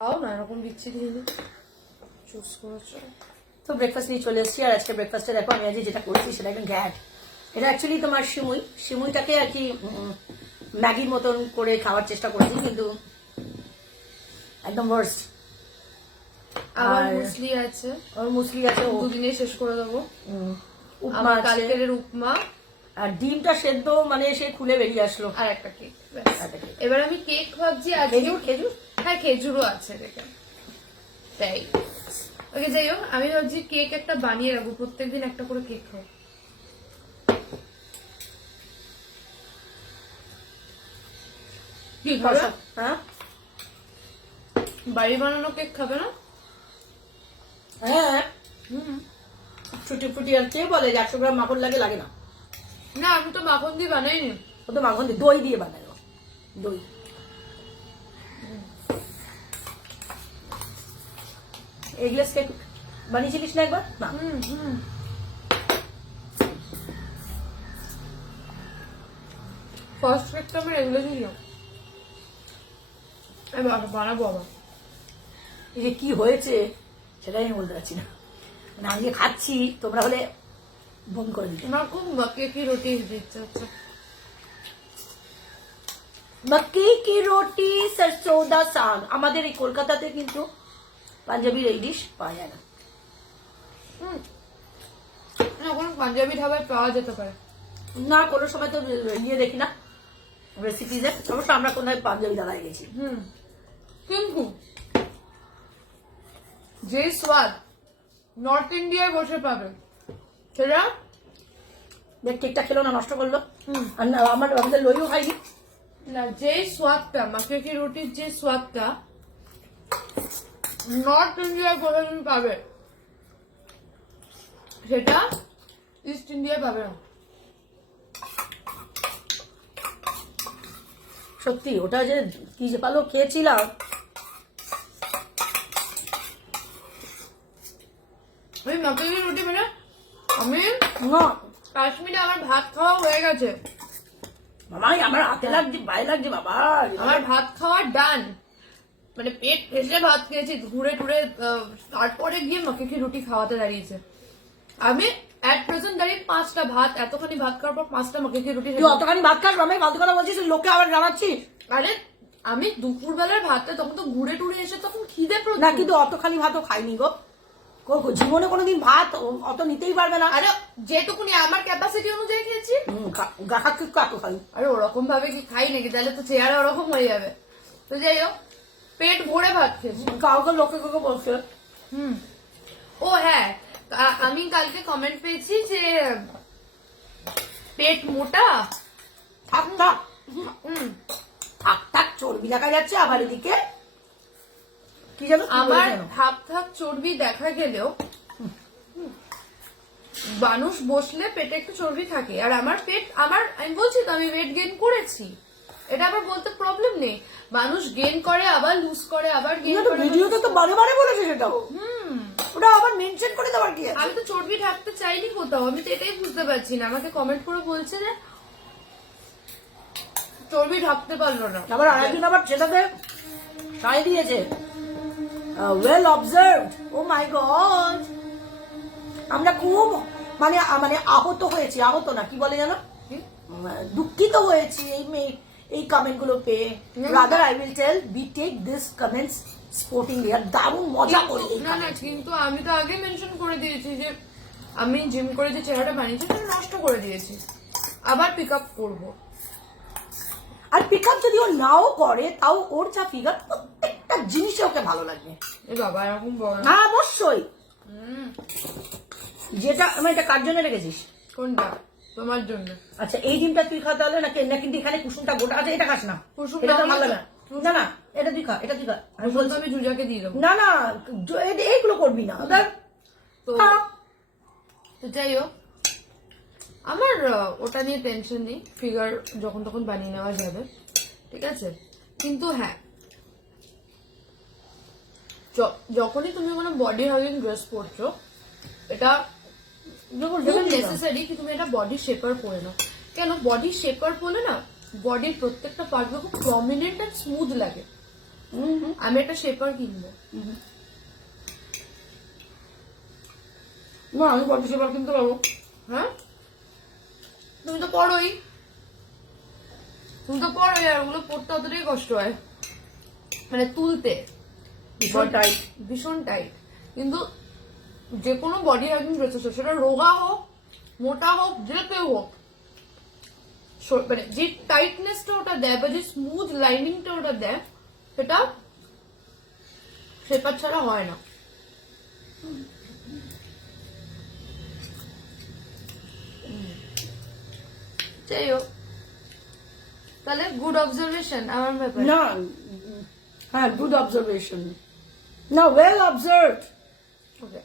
খাও না এরকম বিচ্ছিরি চুজ করেছো। তো ব্রেকফাস্ট নিয়ে চলে এসেছি। আর আজকে ব্রেকফাস্টে দেখো আমি আজকে যেটা করেছি সেটা একদম ঘ্যাট। এটা অ্যাকচুয়ালি তোমার সিমুইটাকে আর কি ম্যাগির মতন করে খাওয়ার চেষ্টা করেছি, কিন্তু একদম ওয়ার্স্ট। আবার মুসলি আছে, মুসলি আছে, দুদিনে শেষ করে দেবো। উপমা আছে, কালকের উপমা আর ডিমটা সেদ্ধ মানে সে খুলে বেরিয়ে আসলো। আর একটা কেক। এবার আমি কেক ভাবছি আজকে। খেজুর হ্যাঁ খেজুরও আছে দেখে তাই। ওকে যাই হোক, আমি ভাবছি কেক একটা বানিয়ে রাখবো, প্রত্যেকদিন একটা করে কেক খাও। কি খাবে? হ্যাঁ বাড়ি বানানো কেক খাবে না? হ্যাঁ ছুটি ফুটি আর কে বলে যে 100 গ্রাম মাখন লাগে? লাগে না। না আমি তো মাখন দিয়ে বানাইনি। ও তো মাখন দিয়ে, দই দিয়ে বানায়। দই এগলেস কেক বানিয়েছিলিস না একবার? না। ফার্স্ট কেকটা আমার এগুলো ছিল, বানাবো আবার। এই যে কি হয়েছে সেটাই আমি বলতে পারছি না। মানে আমি যে খাচ্ছি তোমরা হলে বমি করে দিতে। আমার খুব মক্কে কি রুটি দিচ্ছে হচ্ছে। মক্কি কি রুটি সরসোं দা সাগ। আমাদের এই কলকাতাতে কিন্তু পাঞ্জাবির এই ডিশ পাওয়া যায় না। কোনো পাঞ্জাবি ধাবায় পাওয়া যেতে পারে না, কোনো সময় তো নিয়ে দেখি না রেসিপিজে। অবশ্য আমরা কোথায় পাঞ্জাবি ধাবায় গেছি। কিন্তু যে স্বাদ নর্থ ইন্ডিয়ায় বসে পাবে সেটা কেকটা খেলো না, নষ্ট করলো। আর আমাদের লইও খাইনি না। যে স্বাদটা মাকে কি রুটির, যে স্বাদটা নর্থ ইন্ডিয়ায় বসে তুমি পাবে সেটা ইস্ট ইন্ডিয়ায় পাবে না। সত্যি ওটা যে কি যে পালো খেয়েছিলাম। আমি মাকে কি রুটি মানে আমি না কাশ্মীরে আমার ভাত খাওয়া হয়ে গেছে। মামা আমার হাতে লাগছে, পায়ে লাগছে বাবা। আমার ভাত খাওয়া ডান, মানে পেট ফেসে ভাত খেয়েছি ঘুরে টুরে, তারপরে গিয়ে মাকে কি রুটি খাওয়াতে দাঁড়িয়েছে। আমি এট প্রেজেন্ট দাঁড়িয়ে 5টা ভাত, এতখানি ভাত খাওয়ার পর 5টা মাকে কি রুটি। তুই অতখানি ভাত খাস আমি ফালতু কথা বলছিস, লোকে আবার জানাচ্ছিস। আরে আমি দুপুর বেলার ভাতটা তখন তো ঘুরে টুরে এসে তখন খিদে না, কিন্তু অতখানি ভাতও খাইনি গো। জীবনে কোনোদিন ভাত অত নিতেই পারবে না। আরে যেটুকুনি আমার ক্যাপাসিটি অনুযায়ী খেয়েছি। গাখা কি কাকু খাই। আরে ওরকম ভাবে কি খাই নাকি? তাহলে তো চেহারা ওরকম হয়ে যাবে। তো যাই হোক, পেট ভরে ভাত খেয়েছি। কাউকে লোকে কাউকে বলছে। ও হ্যাঁ, আমি কালকে কমেন্ট পেয়েছি যে পেট মোটা। থাক থাক থাক থাক, চর্বি দেখা যাচ্ছে। আবার এদিকে কি জানো, আমার থাক থাক চর্বি দেখা গেলেও মানুষ বসলে পেটে একটু চর্বি থাকে। আর আমার পেট, আমি বলছি তো আমি ওয়েট গেইন করেছি, এটা আবার বলতে প্রবলেম নেই। মানুষ গেইন করে আবার লুজ করে আবার গেইন করে। ভিডিওতে তো বারে বারে বলেছে সেটাও। ওটা আবার মেনশন করে দেওয়ার কি আছে? আমি তো চর্বি ঢাকতে চাইনি কোথাও, আমি তো এটাই বুঝতে পারছি না। আমাকে কমেন্ট করে বলছে যে চর্বি ঢাকতে পারলো না। আবার আরেকজন আবার সেটাতে সাই দিয়েছে, ওয়েল অবজার্ভড। ও মাই গড, আমরা খুব মানে মানে আহত হয়েছি। আহত না, কি বলে জানো, দুঃখিত হয়েছি এই কমেন্ট গুলো পেয়ে। Rather I will tell be take this comments sportingly. আর দারুণ মজা করি। না না, কিন্তু আমি তো আগে মেনশন করে দিয়েছি যে আমি জিম করে যে চেহারাটা বানিয়েছি সেটা নষ্ট করে দিয়েছি, আবার পিক আপ করবো। আর পিক আপ যদি ও নাও করে তাও ওর যা ফিগার, প্রত্যেকটা জিনিসে ওকে ভালো লাগবে। এ বাবা এরকম বল। হ্যাঁ অবশ্যই। যেটা আমার, এটা কার জন্য রেখেছিস? কোনটা? তোমার জন্য। আচ্ছা এই ডিমটা তুই খা তাহলে, নাকি না? কিন্তু এখানে কুসুমটা গোটা আছে, এটা খাস না। এটা তো ভালো লাগে না। না না, এটা তুই খা, এটা তুই খা। আমি বলতো আমি জুজাকে দিয়ে দেবো। না না, এইগুলো করবি না। তো যাই হোক, আমার ওটা নিয়ে টেনশন নেই, ফিগার যখন তখন বানিয়ে নেওয়া যাবে, ঠিক আছে। কিন্তু হ্যাঁ, যখনই তুমি কোনো বডি হাগিং ড্রেস পরছো, এটা নেসেসারি কি তুমি এটা বডি শেপার পরে নাও। কেন? বডি শেপার পরলে না বডির প্রত্যেকটা পার্ট খুব প্রমিনেন্ট আর স্মুথ লাগে। আমি একটা শেপার কিনবো। না আমি বডি শেপার কিনতে পারবো। হ্যাঁ, তুমি তো পড়োই, আর ওগুলো পড়তে অতটাই কষ্ট হয়, মানে তুলতে ভীষণ টাইট। কিন্তু যে কোনো বডি হাইজিন ড্রেস আছে, সেটা রোগা হোক মোটা হোক যে কেউ হোক, মানে যে টাইটনেসটা ওটা দেয় বা যে স্মুথ লাইনিংটা ওটা দেয়, সেটা শেপার ছাড়া হয় না। যাই হোক, তাহলে গুড অবজারভেশন আমার ব্যাপারে। না হ্যাঁ, গুড অবজারভেশন, না ওয়েল অবজার্ভড। ওকে,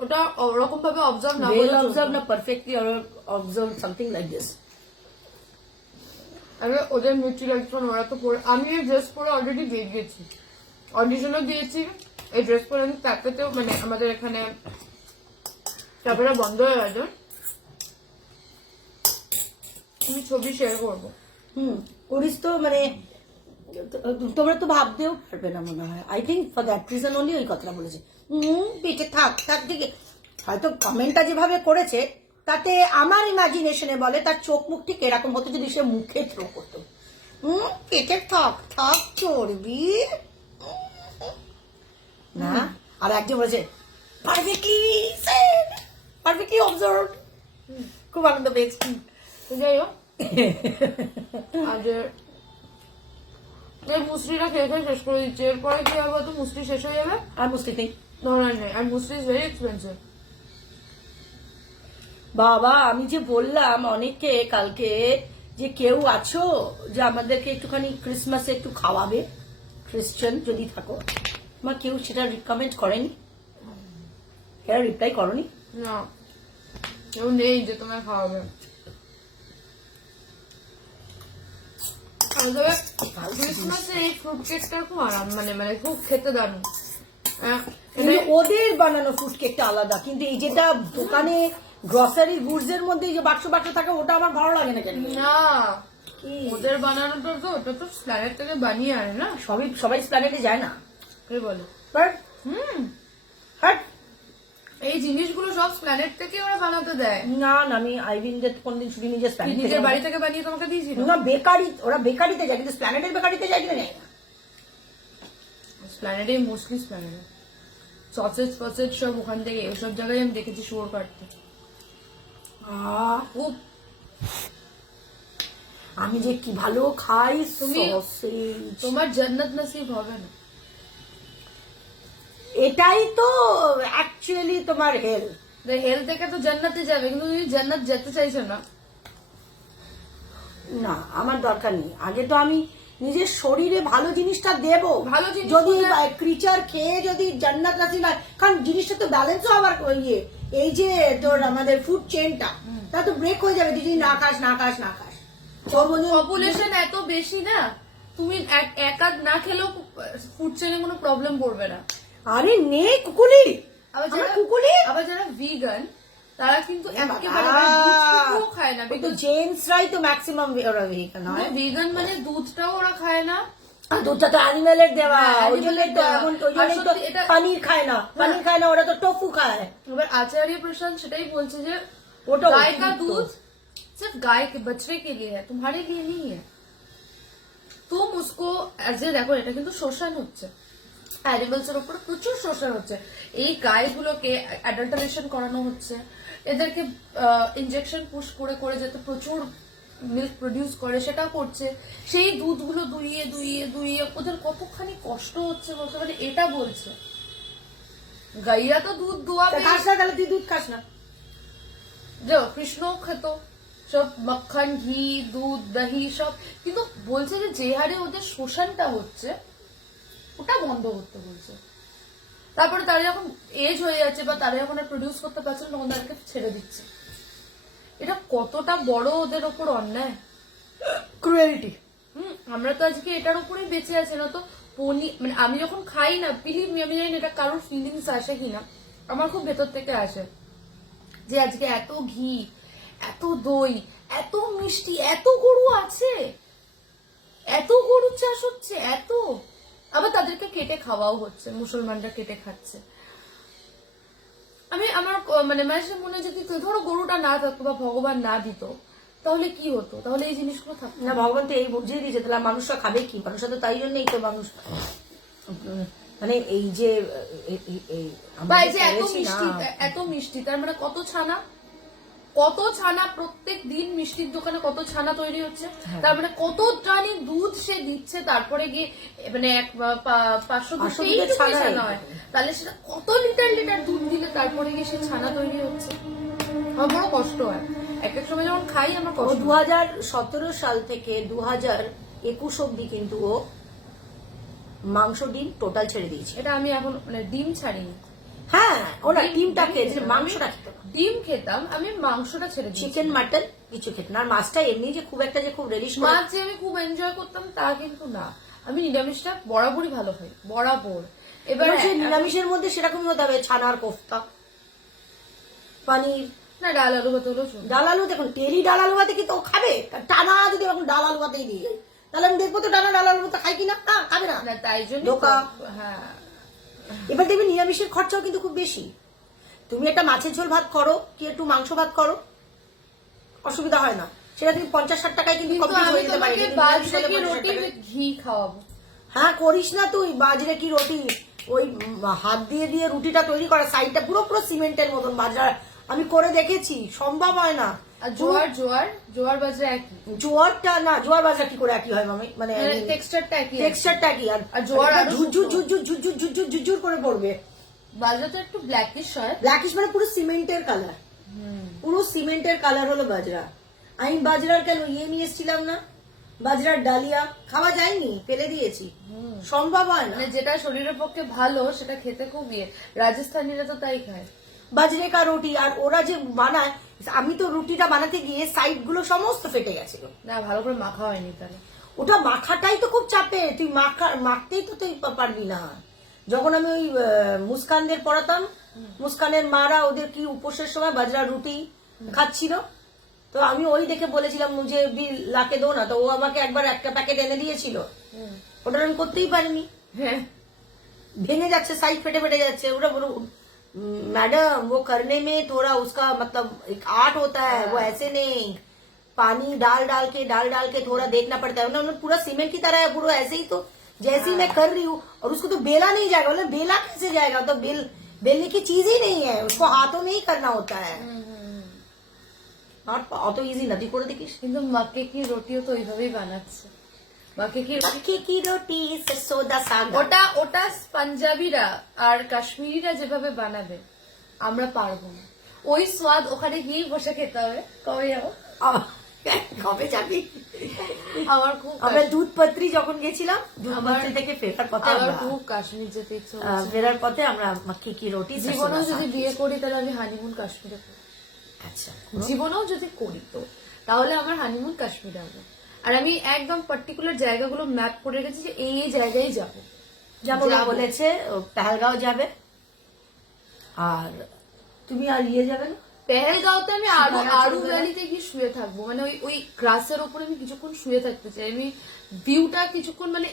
ওটা ওরকম ভাবে অবজার্ভ না ওয়েল করলে অবজার্ভ চলবে। না perfectly observe something like this. আরে ওদের মিষ্টি লাগছে, ওরা তো পরে, আমি এই ড্রেস পরে অলরেডি বের গেছি, অডিশনও দিয়েছি। এই ড্রেস পরে আমি ক্যাফেতেও, মানে আমাদের এখানে ক্যাফেটা বন্ধ হয়ে গেছে, আমি ছবি শেয়ার করবো। করিস তো, মানে তোমরা তো ভাবতেও পারবে না মনে হয়। I think for that reason only ওই কথাটা বলেছে। পেটে থাক থাক দিকে, হয়তো কমেন্টটা যেভাবে করেছে তাতে আমার ইমাজিনেশনে বলে তার চোখ মুখ ঠিক এরকম হতো যদি সে মুখে থ্রো করতো। পেটে থাক থাক চর্বি না। আর একজন বলেছে পারফেক্টলি অবজার্ভ। খুব আনন্দ পেয়েছি। তো যাই হোক, আজ এই মুসলিটা খেয়ে খেয়ে শেষ করে দিচ্ছে। এরপরে কি হবে, তো মুসলি শেষ হয়ে যাবে, আর মুসলিম নেই। নেই। আর মুসলি ইজ ভেরি এক্সপেন্সিভ। বাবা আমি যে বললাম অনেককে কালকে যে কেউ আছো যে আমাদেরকে একটুখানি ক্রিসমাসে একটু খাওয়াবে, খ্রিস্টান যদি থাকো, মা কেউ সেটা রিকমেন্ড করেনি, কেউ রিপ্লাই করনি। না, কেউ নেই যে তোমায় খাওয়াবে। ক্রিসমাসে এই ফ্রুট কেকটা খুব আরাম, মানে খুব খেতে দারুণ। কিন্তু ওদের বানানো ফ্রুট কেকটা আলাদা, কিন্তু এই যেটা দোকানে গ্রসারি গুডস এর মধ্যে যে বাক্স বাক্স থাকে ওটা আমার ভালো লাগে না। কেন না, ওদের বানানোটা তো, ওটা তো স্প্ল্যানেট থেকে বানিয়ে আনে না। সবাই স্প্ল্যানেটে যায় না, কে বলে? বাট এই জিনিসগুলো সব স্প্ল্যানেট থেকে ওরা বানাতে দেয়। না না, আমি আইভিনদের কোনদিন শুনি নিজে নিজের বাড়ি থেকে বানিয়ে তোমাকে দিয়েছিল না। বেকারি, ওরা বেকারিতে যায়, কিন্তু স্প্ল্যানেটের বেকারিতে যায় কিনা নেয় না। স্প্ল্যানেটে মোস্টলি স্প্ল্যানেট সসেজ সব ওখান থেকে, ওসব জায়গায় আমি দেখেছি শুয়োর কাটতে। খুব, আমি যে কি ভালো খাই তুমি, sausage। তোমার জান্নাত নসিব হবে না। এটাই তো অ্যাকচুয়ালি তোমার হেলথ। হেল থেকে তো জান্নাতে যাবে, কিন্তু তুমি জান্নাত যেতে চাইছো না। না আমার দরকার নেই, আগে তো আমি নিজের শরীরে ভালো জিনিসটা দেব। ভালো জিনিস যদি হলে- ক্রিচার খেয়ে যদি জান্নাত রাখি না, কারণ জিনিসটা তো ব্যালেন্সও আবার ইয়ে, এই যে তোর আমাদের ফুড চেনটা তা তো ব্রেক হয়ে যাবে যদি না খাস। পপুলেশন এত বেশি না, তুমি একা না খেলেও ফুড চেনে কোনো প্রবলেম পড়বে না। আরে নে কুকুলি, আবার যারা ভিগান তারা কিন্তু একেবারে দুধটুকুও খায় না। তো জেন্টসরাই তো ম্যাক্সিমাম ওরা ভেগান হয়। ভিগান মানে দুধটাও ওরা খায় না। আর দুধটা তো অ্যানিমেলের দেওয়া, হ্যাঁ, ওই জন্যই তো দেওয়া। এমন, ওই আর জন্যই তো সত্যি এটা- পনির খায় না, ওরা তো টোফু খায়। এবার আচার্য প্রশান্ত সেটাই বলছে যে ওটা गाय का অতিরিক্ত। दूध सिर्फ गाय के बछड़े के लिए है, तुम्हारे लिए नहीं है। तुम उसको এজ দেখো, এটা কিন্তু শোষণ হচ্ছে, অ্যানিমালস এর উপর প্রচুর শোষণ হচ্ছে। এই গায়গুলোকে অ্যাডাল্টারেশন করানো হচ্ছে, এদেরকে ইনজেকশন পুশ করে করে যাতে প্রচুর মিল্ক প্রডিউস করে সেটা করছে। সেই দুধগুলো দুইয়ে দুইয়ে দুইয়ে ওদের কতখানি কষ্ট হচ্ছে বলতে পারে, এটা বলছে। গাইরা তো দুধ দোয়াবে, খাস না তাহলে তুই দুধ খাস না। যে কৃষ্ণ খেত সব মাখন ঘি দুধ দহি সব, কিন্তু বলছে যে যে হারে ওদের শোষণটা হচ্ছে ওটা বন্ধ করতে বলছে। তারপরে তারা যখন এজ হয়ে যাচ্ছে বা তারা যখন প্রডিউস করতে পারছে না, তখন তাদেরকে ছেড়ে দিচ্ছে। এটা কতটা বড় ওদের ওপর অন্যায়, ক্রুয়েলিটি। আমরা তো আজকে এটার উপরেই বেঁচে আছি না তো। মানে আমি যখন খাই না, বিলিভ মি, আমি জানি না এটা কারোর ফিলিংস আসে কিনা, আমার খুব ভেতর থেকে আসে যে আজকে এত ঘি, এত দই, এত মিষ্টি, এত গরু আছে, এত গরুর চাষ হচ্ছে, এত, আবার তাদেরকে কেটে খাওয়াও হচ্ছে, মুসলমানরা কেটে খাচ্ছে। আমার মানে মাঝে সাঝে মনে হয় যদি ধরো গরুটা না থাকতো বা ভগবান না দিত, তাহলে কি হতো, তাহলে এই জিনিসগুলো থাকতো না। ভগবান তো এই বুঝিয়ে দিয়েছে, তাহলে মানুষরা খাবে কি? মানুষরা তো তাই জন্যই তো মানুষ মানে এই যে বা এই যে এত মিষ্টি, তার মানে কত ছানা প্রত্যেক দিন মিষ্টির দোকানে কত ছানা তৈরি হচ্ছে, তার মানে কত টানি দুধ সে দিচ্ছে, তারপরে গিয়ে মানে 500 ছানা হয়, তাহলে সেটা কত লিটার দুধ দিলে তারপরে গিয়ে সে ছানা তৈরি হচ্ছে। আমার বড় কষ্ট হয় এক এক সময় যখন খাই, আমার কষ্ট। 2017 সাল থেকে 2021 অব্দি কিন্তু ও মাংস ডিম টোটাল ছেড়ে দিয়েছে। এটা আমি এখন মানে ডিম ছাড়িনি। হ্যাঁ, ওরা ডিমটা খেয়েছে, মাংসটা খেত না। ডিম খেতাম, আমি মাংসটা ছেড়ে দিয়েছি। চিকেন মাটন কিছু খেত না। আর মাছটা এমনি যে খুব একটা যে খুব রেলিশ মাছ যে আমি খুব এনজয় করতাম তা কিন্তু না। আমি নিরামিষটা বরাবরই ভালো খাই, বরাবর। এবার নিরামিষের মধ্যে সেরকমই হতে হবে, ছানার কোফতা, পানির, না ডাল আলু ভাত হলো চলবে। ডাল আলু। দেখুন তেলি ডাল আলু ভাতে কি তো খাবে? টানা যদি এখন ডাল আলু ভাতেই দিয়ে যায়, তাহলে আমি দেখবো তো টানা ডাল আলু ভাতে খাই কিনা। না, খাবে না। না, তাই জন্য ধোকা। হ্যাঁ, এবার দেখবি নিরামিষের খরচাও কিন্তু খুব বেশি। তুমি একটা মাছের ঝোল ভাত করো কি একটু মাংস ভাত করো, অসুবিধা হয় না। সেটা তুমি 50-60 টাকায় কিন্তু কমপ্লিট হয়ে যেতে পারে। বাজরে কি রুটি উইথ ঘি খাওয়াবো। হ্যাঁ, করিস না তুই বাজরে কি রুটি, ওই হাত দিয়ে দিয়ে রুটিটা তৈরি করা, সাইডটা পুরো সিমেন্টের মতন বাজরা, আমি করে দেখেছি, সম্ভব হয় না। আর জোয়ার বাজরা একই। জোয়ারটা না, জোয়ার বাজরা কি করে একই হয় মামি? মানে টেক্সচারটা একই, আর জোয়ার ঝুরঝুর ঝুরঝুর ঝুরঝুর ঝুরঝুর ঝুরঝুর করে পড়বে। বাজরা তো একটু ব্ল্যাকিশ হয়। ব্ল্যাকিশ মানে পুরো সিমেন্টের কালার, পুরো সিমেন্টের কালার হলো বাজরা। আমি বাজরার কেন নিয়ে এসেছিলাম না, বাজরার ডালিয়া খাওয়া যায়নি, ফেলে দিয়েছি, সম্ভব হয় না। মানে যেটা শরীরের পক্ষে ভালো সেটা খেতে খুব রাজস্থানীরা তো তাই খায়, বাজরে কা রুটি। আর ওরা যে বানায়, আমি তো রুটিটা বানাতে গিয়ে সাইড গুলো সমস্ত ফেটে গেছিল। না, ভালো করে মাখা হয়নি তাহলে। ওটা মাখাটাই তো খুব চাপে, তুই মাখতেই তো তুই পারবি না। যখন আমি ওই মুস্কানদের পড়াতাম, মুস্কানের মারা ওদের কি উপোসের সময় বাজরা রুটি খাচ্ছিল, তো আমি ওই দেখে বলেছিলাম মুঝে ভি লাকে দো না, তো ও আমাকে একবার একটা প্যাকেট এনে দিয়েছিল, ওটা আমি করতেই পারিনি। হ্যাঁ, ভেঙে যাচ্ছে, সাইড ফেটে ফেটে যাচ্ছে। ওরা বলো मैडम वो करने में थोड़ा उसका मतलब एक आर्ट होता है, वो ऐसे नहीं पानी डाल डाल के थोड़ा देखना पड़ता है। उन्होंने पूरा सीमेंट की तरह है, पूरा ऐसे ही तो जैसे ही मैं कर रही हूँ, और उसको तो बेला नहीं जाएगा। बोले बेला कैसे जाएगा, तो बेलने की चीज ही नहीं है, उसको हाथों में ही करना होता है। और অত ইজি না, তুই করে দেখিস। কিন্তু মাকে কি রুটিও তো ওইভাবেই বানাচ্ছে। মাকে কি রুটি সোদা সাগা, ওটা পাঞ্জাবিরা আর কাশ্মীরিরা যেভাবে বানাবে আমরা পারবো না। ওই স্বাদ ওখানে গিয়ে বসে খেতে হবে। কবে যাবো? কবে যাবি? আমার খুব আমরা দুধপাত্রি যখন গেছিলাম, দুধপাত্রি থেকে ফেরার পথে আমার খুব কাশ্মীর যেতে ইচ্ছে হচ্ছে। ফেরার পথে আমরা কি রুটি, জীবনেও যদি বিয়ে করি তাহলে আমি হানিমুন কাশ্মীরে করবো। আচ্ছা, জীবনেও যদি করি তো তাহলে আমার হানিমুন কাশ্মীরে হবে। আর আমি একদম পার্টিকুলার জায়গাগুলো ম্যাপ করে রেখেছি যে এই জায়গায় যাবো। যেমন বলেছে পেহেলগাঁও যাবে, আর তুমি আর যাবে না পেহেলগাঁওতে আমি আরু ভ্যালিতে গিয়ে শুয়ে থাকবো, মানে ওই গ্রাসের উপরে আমি কিছুক্ষণ শুয়ে থাকতে চাই, আমি ভিউটা কিছুক্ষণ মানে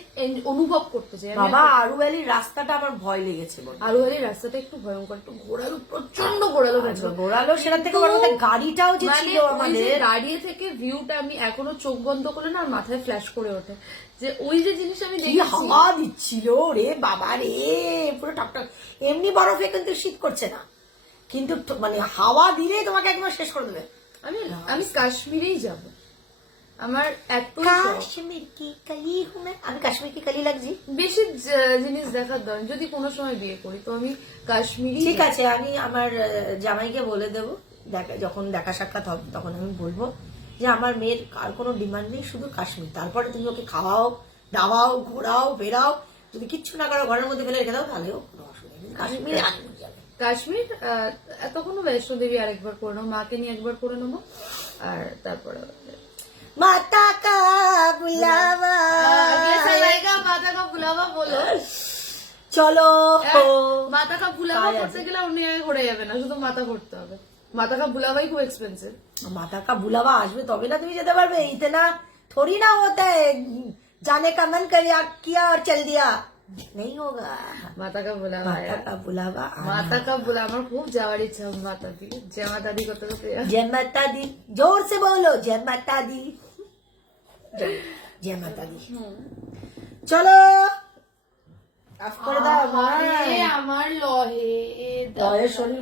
অনুভব করতে চাই। বাবা, আরু ভ্যালির রাস্তাটা আমার ভয় লেগেছে। আরু ভ্যালির রাস্তাটা একটু ভয়ঙ্কর, একটু ঘোরালো, প্রচন্ড ঘোরালো সেটা থেকে গাড়িটাও যে ছিল আমাদের, দাঁড়িয়ে থেকে ভিউটা আমি এখনো চোখ বন্ধ করে না মাথায় ফ্ল্যাশ করে ওঠে যে ওই যে জিনিস আমি দেখি, হাওয়া দিচ্ছিল রে বাবা রে, পুরো টকটক। এমনি বরফে কিন্তু শীত করছে না, কিন্তু মানে হাওয়া দিলে তোমাকে একবার শেষ করে দেবে। আমি কাশ্মীরেই যাব, আমার কাশ্মীর কি কালি হুমে, আমি কাশ্মীর কি কালি লাগছি। বেশি জিনিস দেখার দরকার, যদি কোনো সময় বিয়ে করি তো আমি কাশ্মীরি। ঠিক আছে, আমি আমার জামাইকে বলে দেবো, যখন দেখা সাক্ষাৎ হবে তখন আমি বলবো যে আমার মেয়ের আর কোনো ডিমান্ড নেই, শুধু কাশ্মীর। তারপরে তুমি ওকে খাওয়াও দাওয়াও ঘোরাও বেরাও, যদি কিচ্ছু না করো ঘরের মধ্যে ফেলে রেখে দাও, তাহলেও কোনো অসুবিধা নেই। কাশ্মীরে কাশ্মীর তখনও বৈষ্ণোদেবী আরেকবার করে নেবো, মাকে নিয়ে একবার করে নেবো, আর তারপরে মাতা কা বুলাওয়া, মাতা কা বুলাওয়া বলো, চলো। মাতা কা বুলাওয়া করতে গেলে অন্য জায়গায় ঘুরে যাবে না, শুধু মাথা ঘুরতে হবে। মাতা কা বুলাওয়াই খুব এক্সপেন্সিভ। মাতা কা বুলাওয়া আসবে তবে না তুমি যেতে পারবে, ইতে না থোড়ি না হতে जाने का मन किया और चल दिया नहीं होगा মাতা কা বুলাওয়া माता का बुलावा মাতা কা বুলা আমার খুব যাওয়ার ইচ্ছা মাতা দি জয় মাতা দি করতে করতে जय माता दी जोर से बोलो जय माता दी जय माता दी चलो अफ कर दाओ আরে আমার লহে দয়ের শরীর